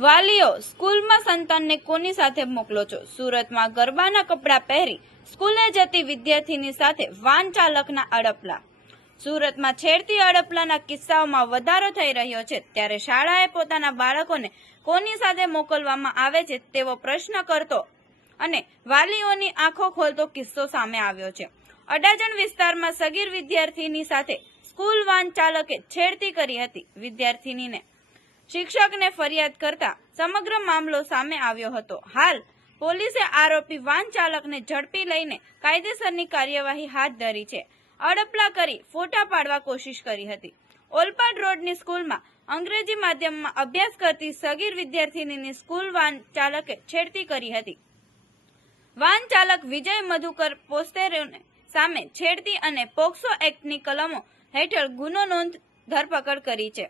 વાલીઓ સ્કૂલમાં સંતાનને કોની સાથે મોકલો છો? સુરતમાં ગરબાના કપડાં પહેરી સ્કૂલે જતી વિદ્યાર્થીની સાથે વાન ચાલકના અડપલા. સુરતમાં છેડતી અડપલાના કિસ્સાઓમાં વધારો થઈ રહ્યો છે, ત્યારે શાળાએ પોતાના બાળકોને કોની સાથે મોકલવામાં આવે છે તેવો પ્રશ્ન કરતો અને વાલીઓની આંખો ખોલતો કિસ્સો સામે આવ્યો છે. અડાજણ વિસ્તારમાં સગીર વિદ્યાર્થીની સાથે સ્કૂલ વાન ચાલકે છેડતી કરી હતી. વિદ્યાર્થીનીને શિક્ષકને ફરિયાદ કરતા સમગ્ર મામલો સામે આવ્યો હતો. હાલ પોલીસે આરોપી વાન ચાલકને ઝડપી લઈને કાયદેસરની કાર્યવાહી હાથ ધરી છે. અડપલા કરી ફોટા પાડવા કોશિશ કરી હતી. ઓલપાડ રોડની સ્કૂલમાં અંગ્રેજી માધ્યમમાં અભ્યાસ કરતી સગીર વિદ્યાર્થીનીની સ્કૂલ વાન ચાલકે છેડતી કરી હતી. વાન ચાલક વિજય મધુકર પોસ્તેરોને સામે છેડતી અને પોક્સો એક્ટની કલમો હેઠળ ગુનો નોંધ ધરપકડ કરી છે.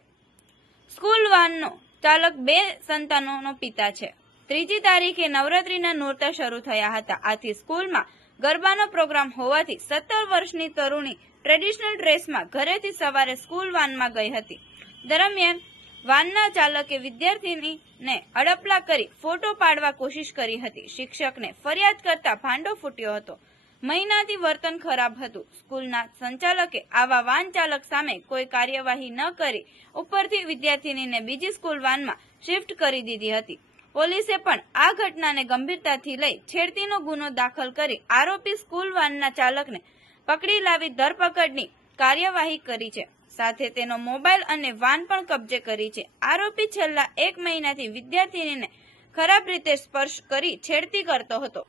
સ્કૂલ વાનનો ચાલક 2 સંતાનોનો પિતા છે. 3જી તારીખે નવરાત્રીના નોરતા શરૂ થયા હતા. આથી સ્કૂલમાં ગરબાનો પ્રોગ્રામ હોવાથી 17 વર્ષની તરુણી ટ્રેડિશનલ ડ્રેસમાં ઘરેથી સવારે સ્કૂલ વાનમાં ગઈ હતી. દરમિયાન વાનના ચાલકે વિદ્યાર્થીનીને અડપલા કરી ફોટો પાડવા કોશિશ કરી હતી. શિક્ષકને ફરિયાદ કરતા ભાંડો ફૂટ્યો હતો. મહિનાથી વર્તન ખરાબ હતું. સ્કૂલના સંચાલકે આવા વાન ચાલક સામે કોઈ કાર્યવાહી ન કરી ઉપરથી વિદ્યાર્થીનીને બીજી સ્કૂલ વાનમાં શિફ્ટ કરી દીધી હતી. પોલીસે પણ આ ઘટનાને ગંભીરતાથી લઈ છેડતીનો ગુનો દાખલ કરી આરોપી સ્કૂલ વાનના ચાલકને પકડી લાવી ધરપકડની કાર્યવાહી કરી છે. સાથે તેનો મોબાઈલ અને વાન પણ કબજે કરી છે. આરોપી છેલ્લા 1 મહિનાથી વિદ્યાર્થીનીને ખરાબ રીતે સ્પર્શ કરી છેડતી કરતો હતો.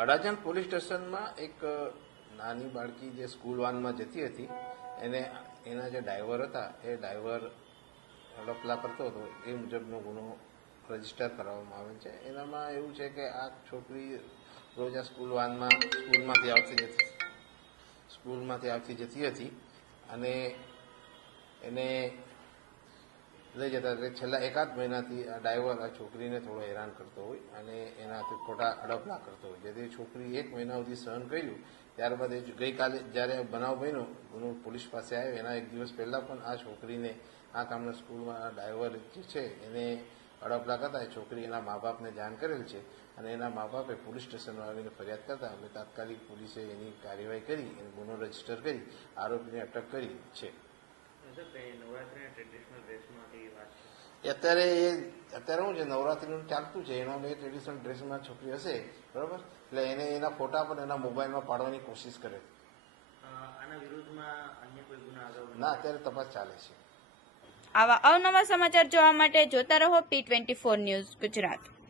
અડાજણ પોલીસ સ્ટેશનમાં એક નાની બાળકી જે સ્કૂલ વાનમાં જતી હતી, એના જે ડ્રાઈવર હતા એ ડ્રાઈવર અડપલા કરતો હતો, એ મુજબનો ગુનો રજીસ્ટર કરવામાં આવેલ છે. એનામાં એવું છે કે આ છોકરી રોજ આ સ્કૂલમાંથી આવતી જતી હતી અને એને લઈ જતા એટલે છેલ્લા 1-8 મહિનાથી આ ડ્રાઈવર આ છોકરીને થોડો હેરાન કરતો હોય અને એનાથી ખોટા અડપલા કરતો હોય, જેથી છોકરી 1 મહિના સુધી સહન કર્યું. ત્યારબાદ ગઈકાલે જ્યારે બનાવ બન્યો, ગુનો પોલીસ પાસે આવ્યો, એના 1 દિવસ પહેલા પણ આ છોકરીને આ કામના સ્કૂલમાં આ ડ્રાઈવર જે છે એને અડપલા કરતા એ છોકરી એના મા બાપને જાણ કરેલ છે અને એના મા બાપે પોલીસ સ્ટેશનમાં આવીને ફરિયાદ કરતા અમે તાત્કાલિક પોલીસે એની કાર્યવાહી કરી, ગુનો રજીસ્ટર કરી આરોપીને અટક કરી છે. અત્યારે શું છે, નવરાત્રીનું ચાલતું છે, એનો એ ટ્રેડિશનલ ડ્રેસમાં છોકરી હશે, બરોબર, એટલે એને એના ફોટા પણ એના મોબાઈલમાં પાડવાની કોશિશ કરે. આના વિરુદ્ધમાં અન્ય કોઈ ગુના ના, અત્યારે તપાસ ચાલે છે. આવા અવનવા સમાચાર જોવા માટે જોતા રહો P24 ન્યૂઝ ગુજરાત.